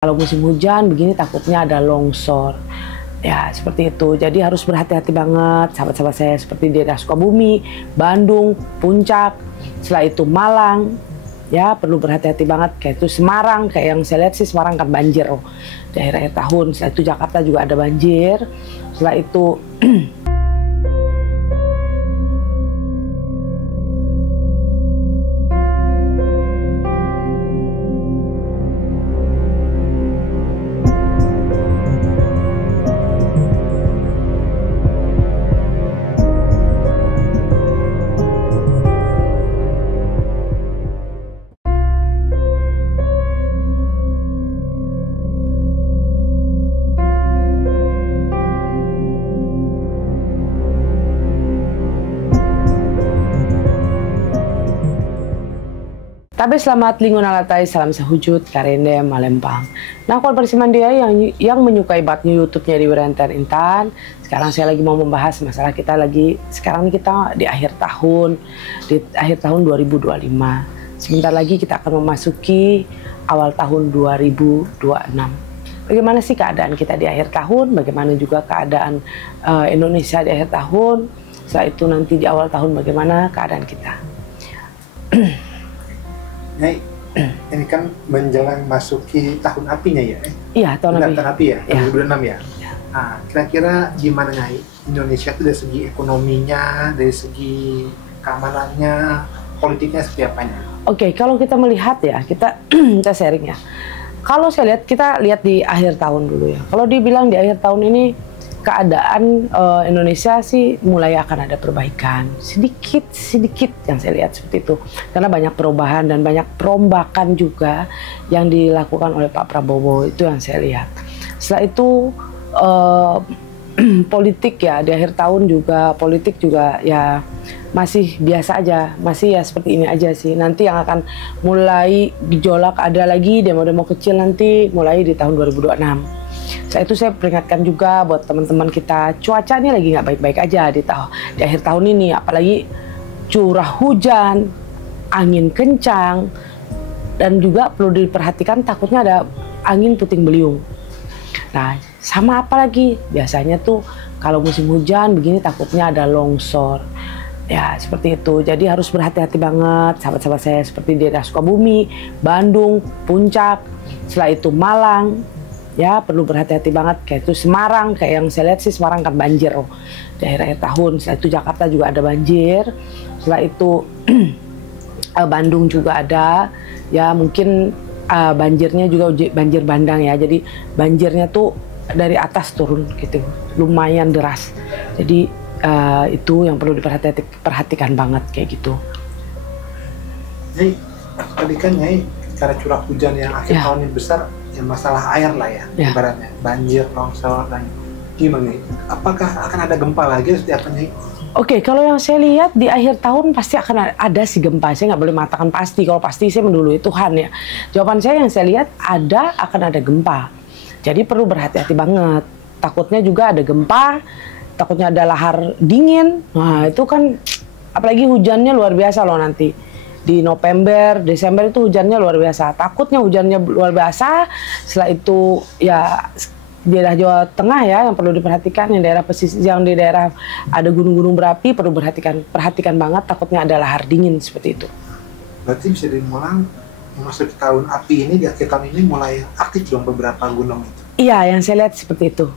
Kalau musim hujan begini takutnya ada longsor. Ya, seperti itu. Jadi harus berhati-hati banget sahabat-sahabat saya, seperti di daerah Sukabumi, Bandung, Puncak, setelah itu Malang. Ya, perlu berhati-hati banget. Kayak itu Semarang, kayak yang saya lihat sih Semarang kan banjir di akhir tahun. Setelah itu Jakarta juga ada banjir. Setelah itu tapi selamat lingkungan alatai, salam sehujud, karende, malempang. Nah, kalau persiman dia yang menyukai batnya YouTube-nya di Wirantar Intan, sekarang saya lagi mau membahas masalah sekarang kita di akhir tahun 2025. Sebentar lagi kita akan memasuki awal tahun 2026. Bagaimana sih keadaan kita di akhir tahun? Bagaimana juga keadaan Indonesia di akhir tahun? Setelah itu nanti di awal tahun bagaimana keadaan kita? Nyai, ini kan menjelang masuki tahun apinya ya? Iya, tahun api ya, ya. 2026 ya? Ya. Nah, kira-kira gimana Nyai? Indonesia itu dari segi ekonominya, dari segi keamanannya, politiknya seperti apanya? Oke, kalau kita melihat ya, kita sharing ya. Kalau saya lihat, kita lihat di akhir tahun dulu ya. Kalau dibilang di akhir tahun ini, keadaan Indonesia sih mulai akan ada perbaikan sedikit yang saya lihat seperti itu, karena banyak perubahan dan banyak perombakan juga yang dilakukan oleh Pak Prabowo, itu yang saya lihat. Setelah itu politik ya, di akhir tahun juga politik juga ya masih biasa aja, masih ya seperti ini aja sih. Nanti yang akan mulai gejolak ada lagi demo-demo kecil nanti mulai di tahun 2026. Setelah itu saya peringatkan juga buat teman-teman kita, cuaca ini lagi nggak baik-baik aja di akhir tahun ini, apalagi curah hujan, angin kencang, dan juga perlu diperhatikan takutnya ada angin puting beliung. Nah, sama apa lagi? Biasanya tuh kalau musim hujan begini takutnya ada longsor. Ya, seperti itu. Jadi harus berhati-hati banget sahabat-sahabat saya, seperti di daerah Sukabumi, Bandung, Puncak, setelah itu Malang. Ya, perlu berhati-hati banget. Kayak itu Semarang, kayak yang saya lihat sih Semarang kan banjir di akhir tahun. Setelah itu Jakarta juga ada banjir. Setelah itu Bandung juga ada. Ya, mungkin banjirnya juga banjir bandang ya. Jadi banjirnya tuh dari atas turun gitu, lumayan deras. Jadi itu yang perlu diperhatikan banget kayak gitu. Nyai, tadi kan Nyai cara curah hujan yang akhir tahun ini besar, ya masalah air lah ya, ibaratnya banjir, longsor, dan gimana nih? Apakah akan ada gempa lagi setiap Nyai? Oke, kalau yang saya lihat di akhir tahun pasti akan ada si gempa. Saya nggak boleh mengatakan pasti. Kalau pasti saya mendului Tuhan ya. Jawaban saya yang saya lihat akan ada gempa. Jadi perlu berhati-hati banget. Takutnya juga ada gempa, takutnya ada lahar dingin. Nah itu kan apalagi hujannya luar biasa loh nanti. Di November, Desember itu hujannya luar biasa. Takutnya hujannya luar biasa. Setelah itu ya daerah Jawa Tengah ya yang perlu diperhatikan, yang daerah pesisir, yang di daerah ada gunung-gunung berapi perlu perhatikan banget, takutnya ada lahar dingin seperti itu. Berarti bisa dimulai masuk tahun api ini, di akhir tahun ini mulai aktif dong beberapa gunung itu. Iya, yang saya lihat seperti itu.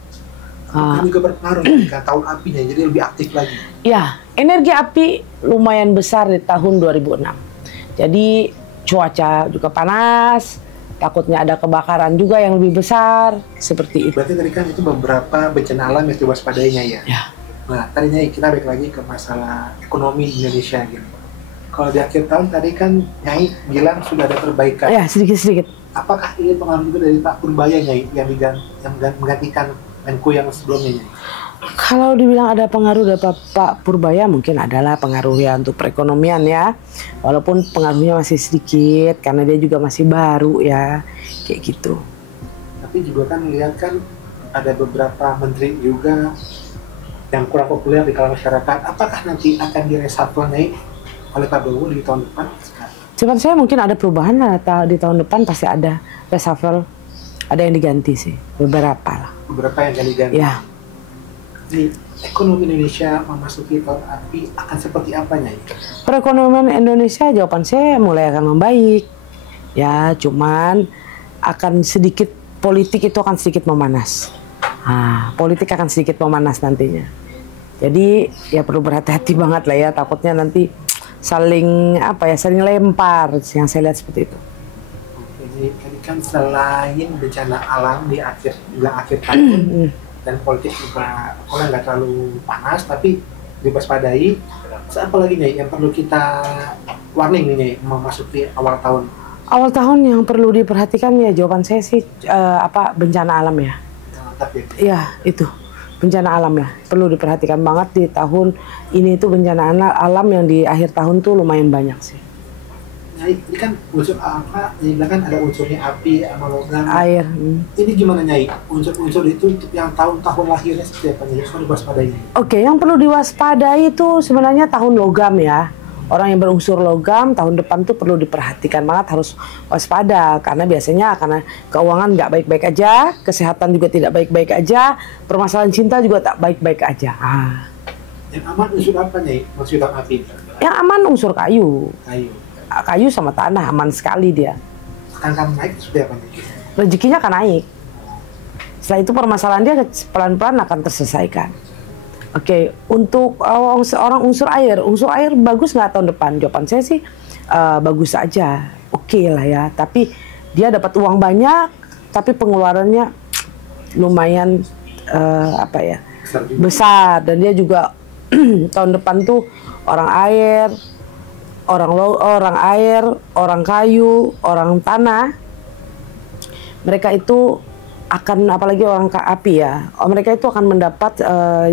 Juga berpengaruh ke tahun apinya, jadi lebih aktif lagi. Iya, energi api lumayan besar di tahun 2006. Jadi cuaca juga panas, takutnya ada kebakaran juga yang lebih besar, seperti itu. Berarti tadi kan itu beberapa bencana alam yang diwaspadainya ya? Ya. Nah, tadinya kita balik lagi ke masalah ekonomi Indonesia gitu. Kalau di akhir tahun tadi kan Nyai bilang sudah ada perbaikan. Ya, sedikit-sedikit. Apakah ini pengaruh juga dari Pak Purbaya Nyai yang menggantikan Menko yang sebelumnya Nyai? Kalau dibilang ada pengaruh dari Pak Purbaya, mungkin adalah pengaruh ya untuk perekonomian ya. Walaupun pengaruhnya masih sedikit karena dia juga masih baru ya, kayak gitu. Tapi juga kan lihat kan ada beberapa menteri juga yang kurang populer di kalangan masyarakat. Apakah nanti akan direshuffle Nyai oleh Pak Prabowo di tahun depan? Cuman saya mungkin ada perubahan lah, di tahun depan pasti ada reshuffle. Ada yang diganti sih, beberapa lah. Beberapa yang diganti. Ya. Jadi ekonomi Indonesia memasuki tahun api akan seperti apa Nyai? Perekonomian Indonesia jawaban saya mulai akan membaik. Ya, cuman akan sedikit, politik itu akan sedikit memanas. Politik akan sedikit memanas nantinya. Jadi ya perlu berhati-hati banget lah ya, takutnya nanti saling saling lempar, yang saya lihat seperti itu. Jadi tadi kan selain bencana alam di akhir tahun dan politik juga nggak terlalu panas, tapi diwaspadai. Apa lagi Nyai yang perlu kita warning nih Nyai memasuki awal tahun? Awal tahun yang perlu diperhatikan ya jawaban saya sih bencana alam ya. Ya itu bencana alam lah, perlu diperhatikan banget di tahun ini. Itu bencana alam yang di akhir tahun tuh lumayan banyak sih. Nah, ini kan unsur apa? Ini bilang kan ada unsurnya api sama logam. Air. Ini gimana Nyai? Unsur-unsur itu untuk yang tahun lahirnya seperti apa Nyai? Harus diwaspadai. Oke, yang perlu diwaspadai itu sebenarnya tahun logam ya. Orang yang berunsur logam tahun depan tuh perlu diperhatikan banget, harus waspada karena biasanya karena keuangan nggak baik-baik aja, kesehatan juga tidak baik-baik aja, permasalahan cinta juga tak baik-baik aja. Yang aman unsur apa Nyai? Maksudnya api? Yang aman unsur kayu. Kayu sama tanah aman sekali dia. Akan naik seperti apa Nyai? Rezekinya akan naik. Setelah itu permasalahan dia pelan-pelan akan terselesaikan. Oke, untuk seorang unsur air bagus nggak tahun depan? Jawaban saya sih bagus aja, oke lah ya. Tapi dia dapat uang banyak, tapi pengeluarannya lumayan besar. Dan dia juga tahun depan tuh orang air, orang kayu, orang tanah. Mereka itu akan, apalagi orang api ya, mereka itu akan mendapat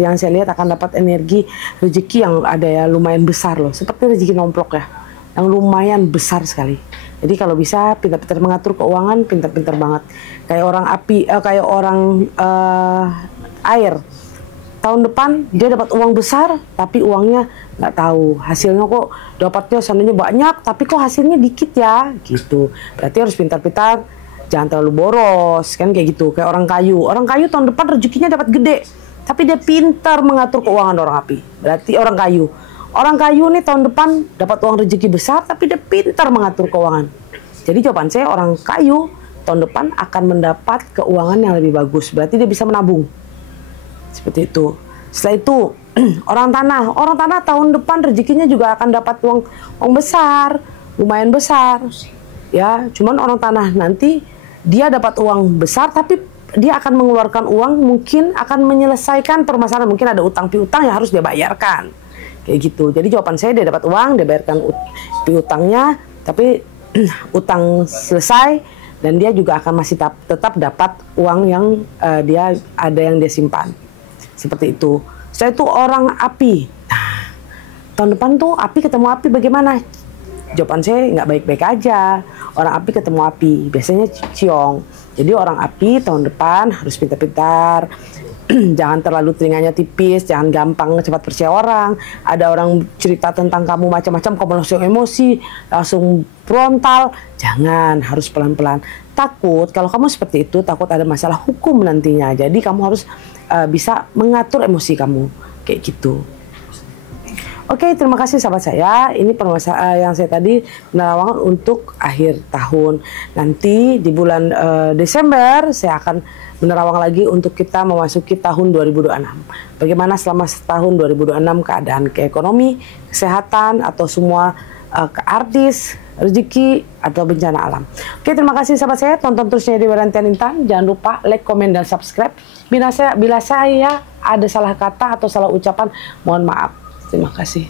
yang saya lihat akan dapat energi rezeki yang ada ya lumayan besar loh, seperti rezeki nomplok ya, yang lumayan besar sekali. Jadi kalau bisa pintar-pintar mengatur keuangan, pintar-pintar banget. Kayak orang api, kayak orang air, tahun depan dia dapat uang besar, tapi uangnya nggak tahu hasilnya, kok dapatnya seandainya banyak, tapi kok hasilnya dikit ya, gitu. Berarti harus pintar-pintar. Jangan terlalu boros, kan kayak gitu. Kayak orang kayu tahun depan rezekinya dapat gede, tapi dia pintar mengatur keuangan orang api. Berarti orang kayu nih tahun depan dapat uang rezeki besar, tapi dia pintar mengatur keuangan. Jadi jawaban saya orang kayu tahun depan akan mendapat keuangan yang lebih bagus. Berarti dia bisa menabung. Seperti itu. Setelah itu orang tanah tahun depan rezekinya juga akan dapat uang besar, lumayan besar. Ya, cuman orang tanah nanti dia dapat uang besar, tapi dia akan mengeluarkan uang, mungkin akan menyelesaikan permasalahan, mungkin ada utang piutang yang harus dia bayarkan, kayak gitu. Jadi jawaban saya, dia dapat uang, dia bayarkan piutangnya, tapi utang selesai, dan dia juga akan masih tetap dapat uang yang dia simpan, seperti itu. Setelah itu orang api, tahun depan tuh api ketemu api bagaimana? Jawaban saya nggak baik-baik aja. Orang api ketemu api, biasanya ciong. Jadi orang api tahun depan harus pintar-pintar. Jangan terlalu telinganya tipis, jangan gampang cepat percaya orang. Ada orang cerita tentang kamu macam-macam, kamu langsung emosi, langsung frontal. Jangan, harus pelan-pelan. Takut, kalau kamu seperti itu, takut ada masalah hukum nantinya. Jadi kamu harus bisa mengatur emosi kamu, kayak gitu. Oke, terima kasih sahabat saya. Ini permasalahan yang saya tadi penerawangan untuk akhir tahun. Nanti di bulan Desember saya akan menerawang lagi untuk kita memasuki tahun 2026. Bagaimana selama setahun 2026 keadaan keekonomi, kesehatan, atau semua artis, rezeki, atau bencana alam. Oke, terima kasih sahabat saya. Tonton terusnya di Warantian Intan. Jangan lupa like, komen, dan subscribe. Bila saya ada salah kata atau salah ucapan, mohon maaf. Terima kasih.